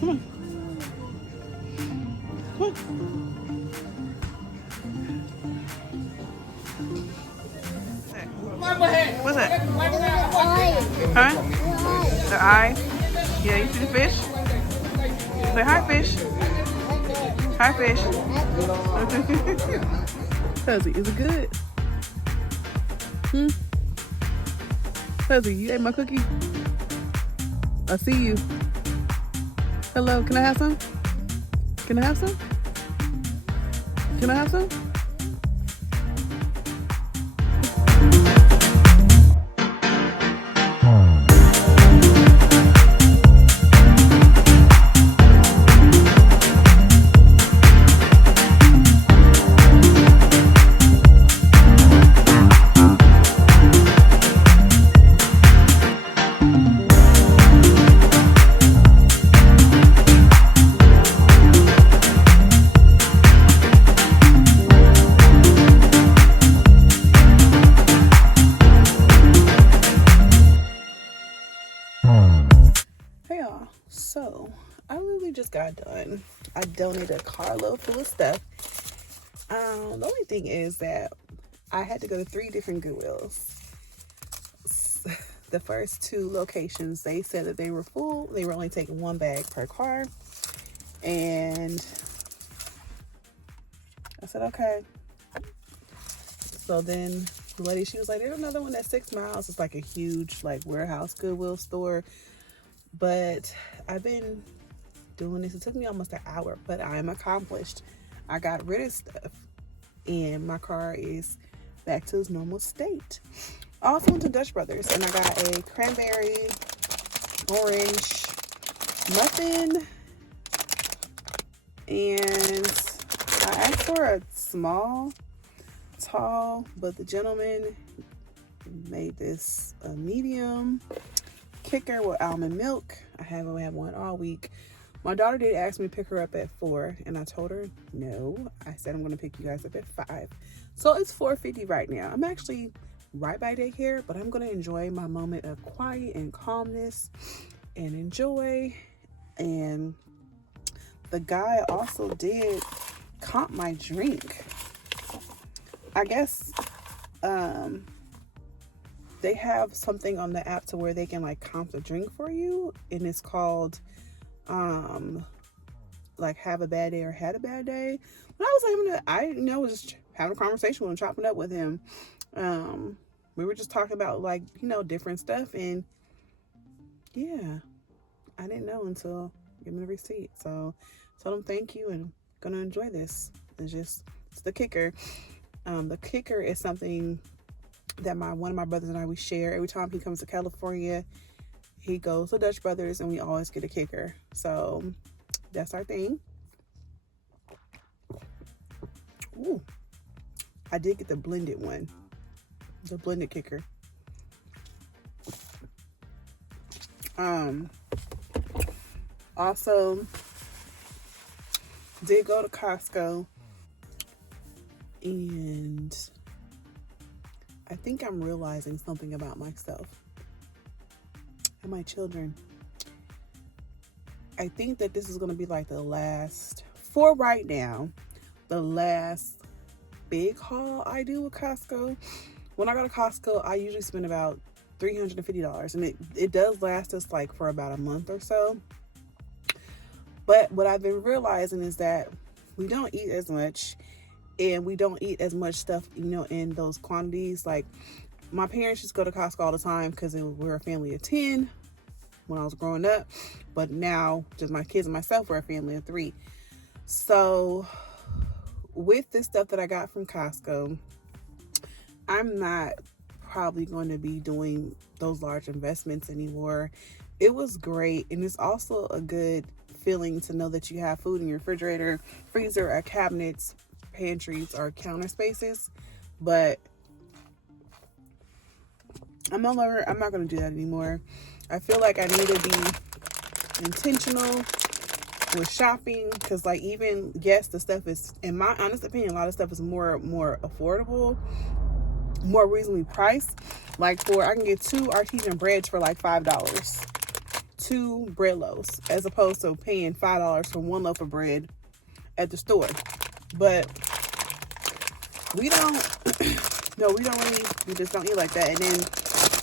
here. Come on. Come on. What's that? Huh? The eye? Yeah, you see the fish? Say hi, fish. Hi, fish. Fuzzy, is it good? Fuzzy, you ate my cookie? I see you. Hello, can I have some? Can I have some? Can I have some? So I literally just got done. I donated a carload full of stuff. The only thing is that I had to go to 3 different Goodwills. The first 2 locations, they said that they were full. They were only taking 1 bag per car. And I said, okay. So then the lady, she was like, there's another one that's 6 miles. It's like a huge like warehouse Goodwill store. But I've been doing this. It took me almost an hour, but I am accomplished. I got rid of stuff and my car is back to its normal state. I also went to Dutch Brothers and I got a cranberry orange muffin, and I asked for a small, tall, but the gentleman made this a medium kicker with almond milk. I haven't had one all week. My daughter did ask me to pick her up at 4, and I told her no. I said I'm going to pick you guys up at 5. So it's 4:50 right now. I'm actually right by daycare, but I'm going to enjoy my moment of quiet and calmness and enjoy. And the guy also did comp my drink. I guess they have something on the app to where they can like comp the drink for you, and it's called like have a bad day or had a bad day. But I was just having a conversation with him, chopping up with him. We were just talking about like, different stuff, and yeah, I didn't know until give me the receipt. So told him thank you and gonna enjoy this. It's the kicker. The kicker is something that one of my brothers and I, we share. Every time he comes to California, he goes to Dutch Brothers and we always get a kicker. So that's our thing. Ooh, I did get the blended one, the blended kicker. Also did go to Costco, and I think I'm realizing something about myself and my children. I think that this is going to be like the last big haul I do with Costco. When I go to Costco, I usually spend about $350, and it does last us like for about a month or so. But what I've been realizing is that we don't eat as much, and we don't eat as much stuff, in those quantities. Like my parents just go to Costco all the time because we're a family of 10 when I was growing up, but now just my kids and myself, we're a family of 3. So with this stuff that I got from Costco, I'm not probably going to be doing those large investments anymore. It was great, and it's also a good feeling to know that you have food in your refrigerator, freezer, or cabinets, pantries, or counter spaces. But I'm not going to do that anymore. I feel like I need to be intentional with shopping, because the stuff is, in my honest opinion, a lot of stuff is more affordable, more reasonably priced. Like I can get 2 artesian breads for like $5. 2 bread loaves as opposed to paying $5 for 1 loaf of bread at the store. But we don't, no, we just don't eat like that. And then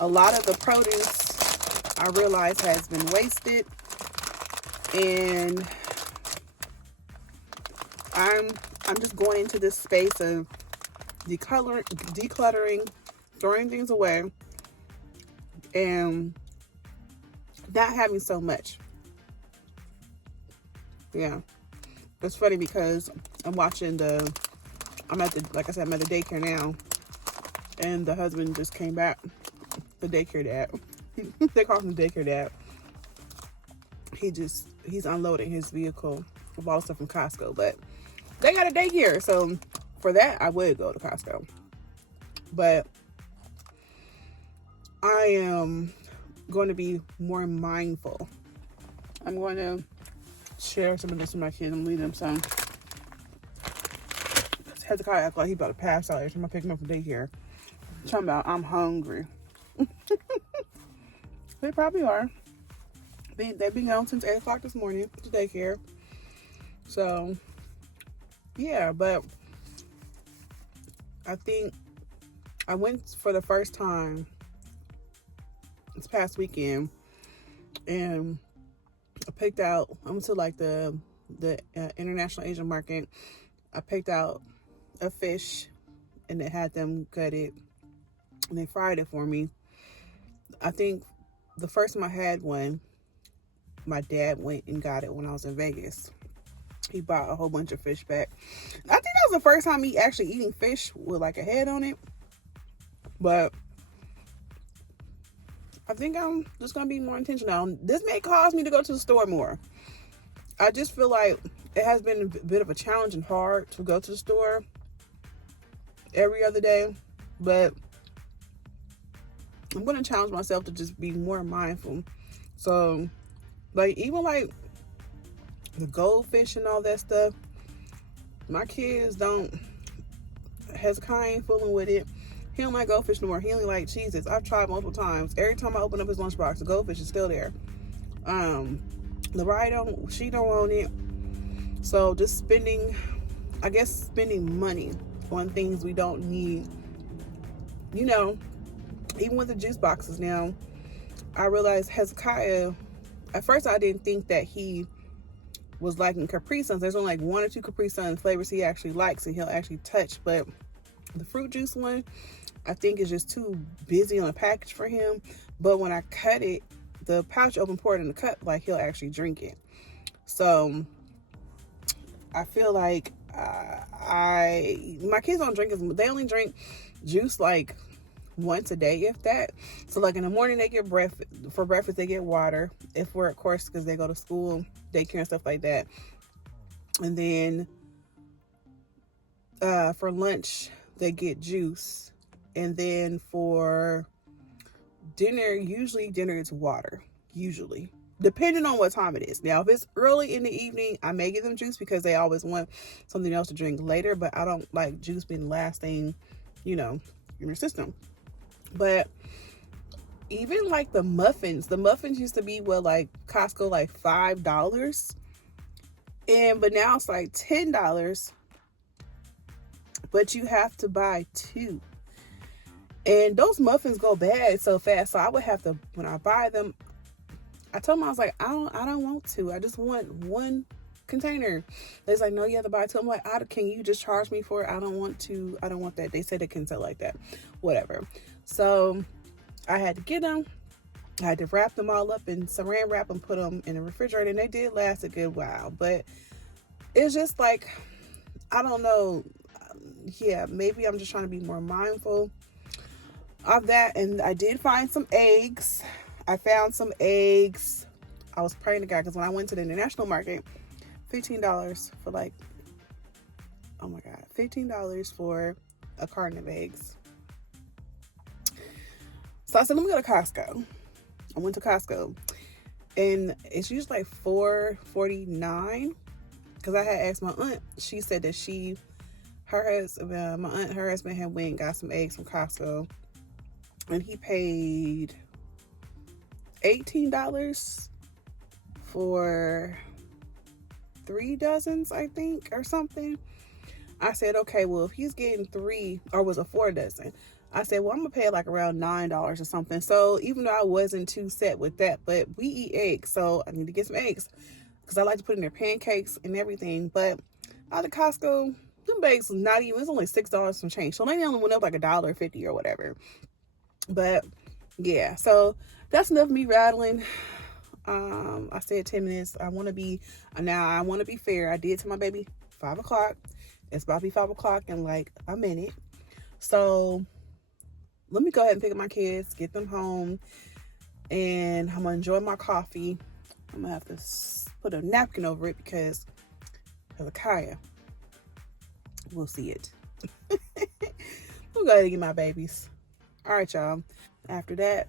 a lot of the produce I realize has been wasted, and I'm just going into this space of decluttering, throwing things away, and not having so much. Yeah. It's funny because I'm at the daycare now, and the husband just came back, the daycare dad. They call him the daycare dad. He's unloading his vehicle with all the stuff from Costco, but they got a daycare, so for that I would go to Costco. But I am going to be more mindful. I'm going to share some of this with my kids and leave them some. Hezekiah act like he about to pass out every time I pick him up from daycare. Talking about I'm hungry. They probably are. They've been gone since 8 o'clock this morning to daycare. So, yeah, but I think I went for the first time this past weekend, and I went to like the International Asian Market. I picked out a fish, and they had them cut it, and they fried it for me. I think the first time I had one, my dad went and got it when I was in Vegas. He bought a whole bunch of fish back. I think that was the first time he actually eating fish with like a head on it. But I think I'm just going to be more intentional. This may cause me to go to the store more. I just feel like it has been a bit of a challenge and hard to go to the store every other day. But I'm going to challenge myself to just be more mindful. So, like, even like the goldfish and all that stuff, my kids Hezekiah ain't fooling with it. He don't like goldfish no more. He only like cheeses. I've tried multiple times. Every time I open up his lunchbox, the goldfish is still there. Lariah she don't want it. So just spending money on things we don't need. You know, even with the juice boxes now, I realized Hezekiah, at first I didn't think that he was liking Capri Suns. There's only like 1 or 2 Capri Sun flavors he actually likes and he'll actually touch. But the fruit juice one, I think is just too busy on the package for him. But when I cut it, the pouch open, pour it in the cup, like he'll actually drink it. So I feel like my kids don't drink they only drink juice like once a day, if that. So like in the morning they get breakfast they get water, if we're, of course, because they go to school, daycare and stuff like that. And then for lunch they get juice, and then for dinner it's water, usually, depending on what time it is. Now if it's early in the evening, I may give them juice because they always want something else to drink later, but I don't like juice being the last thing, in your system. But even like the muffins used to be like Costco, like $5, but now it's like $10, but you have to buy 2, and those muffins go bad so fast. So I would have to, when I buy them, I told them, I was like, I don't want to, I just want 1 container. They're like, no, you have to buy 2. I'm like, can you just charge me for it? I don't want that. They said they can sell like that, whatever. So I had to get them. I had to wrap them all up in saran wrap and put them in the refrigerator, and they did last a good while. But it's just like, I don't know. Yeah, maybe I'm just trying to be more mindful of that. And I did find some eggs. I found some eggs. I was praying to God, because when I went to the international market, $15 for like, oh my God, $15 for a carton of eggs. So I said, let me go to Costco. I went to Costco, and it's usually like $4.49, because I had asked my aunt. She said that her husband had went and got some eggs from Costco, and he paid $18 for 3 dozens, I think, or something. I said, okay, well, if he's getting 3, or was it 4 dozen? I said, well, I'm going to pay like around $9 or something. So even though I wasn't too set with that, but we eat eggs, so I need to get some eggs because I like to put in their pancakes and everything. But out of Costco, them bags was not even, it's only $6 some change. So they only went up like $1.50 or whatever. But yeah, so that's enough of me rattling. I said 10 minutes. I want to be fair. I did tell my baby 5 o'clock. It's about to be 5 o'clock in like a minute. So let me go ahead and pick up my kids, get them home, and I'm going to enjoy my coffee. I'm going to have to put a napkin over it because Hezekiah will see it. We'll go ahead and get my babies. All right, y'all. After that,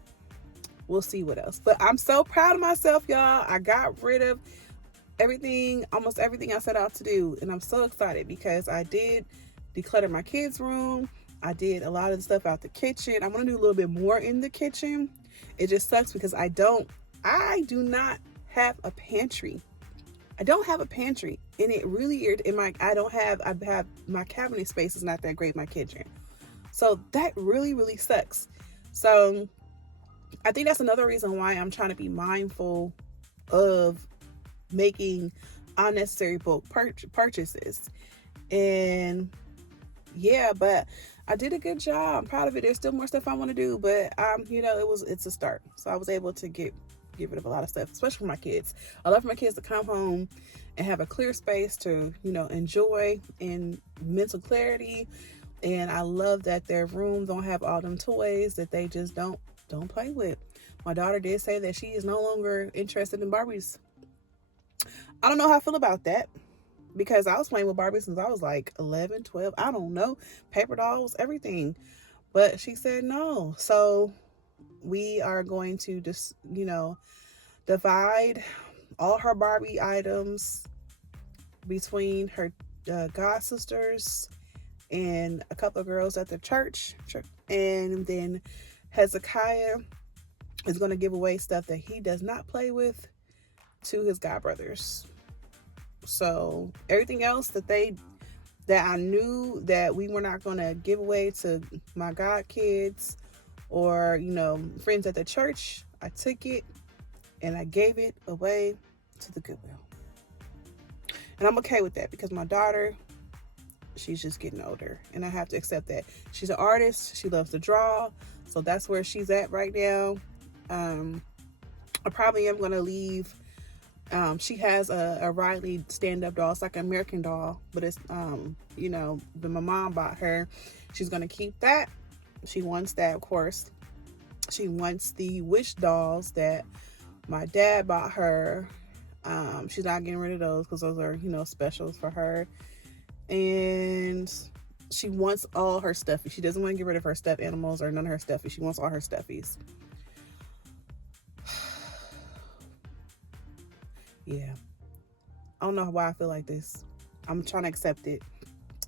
we'll see what else. But I'm so proud of myself, y'all. I got rid of everything, almost everything I set out to do. And I'm so excited because I did declutter my kids' room. I did a lot of the stuff out the kitchen. I want to do a little bit more in the kitchen. It just sucks because I do not have a pantry. I don't have a pantry, and it really I have my cabinet space is not that great in my kitchen. So that really, really sucks. So I think that's another reason why I'm trying to be mindful of making unnecessary bulk purchases. And yeah, but I did a good job. I'm proud of it. There's still more stuff I want to do, but it's a start. So I was able to get rid of a lot of stuff, especially for my kids. I love for my kids to come home and have a clear space to, enjoy in mental clarity. And I love that their room don't have all them toys that they just don't play with. My daughter did say that she is no longer interested in Barbies. I don't know how I feel about that, because I was playing with Barbie since I was like 11, 12. I don't know. Paper dolls, everything. But she said no. So we are going to just, divide all her Barbie items between her god sisters and a couple of girls at the church. And then Hezekiah is going to give away stuff that he does not play with to his god brothers. So everything else that I knew that we were not going to give away to my god kids or, friends at the church, I took it and I gave it away to the Goodwill. And I'm okay with that because my daughter, she's just getting older and I have to accept that. She's an artist. She loves to draw. So that's where she's at right now. I probably am going to leave. She has a Riley stand-up doll. It's like an American doll, but it's, but my mom bought her. She's going to keep that. She wants that, of course. She wants the Wish dolls that my dad bought her. She's not getting rid of those because those are, specials for her. And she wants all her stuffies. She doesn't want to get rid of her stuffed animals or none of her stuffies. She wants all her stuffies. Yeah. I don't know why I feel like this. I'm trying to accept it.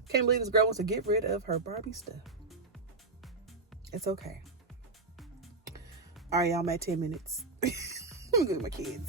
Can't believe this girl wants to get rid of her Barbie stuff. It's okay. All right, y'all, I'm at 10 minutes. I'm good with my kids.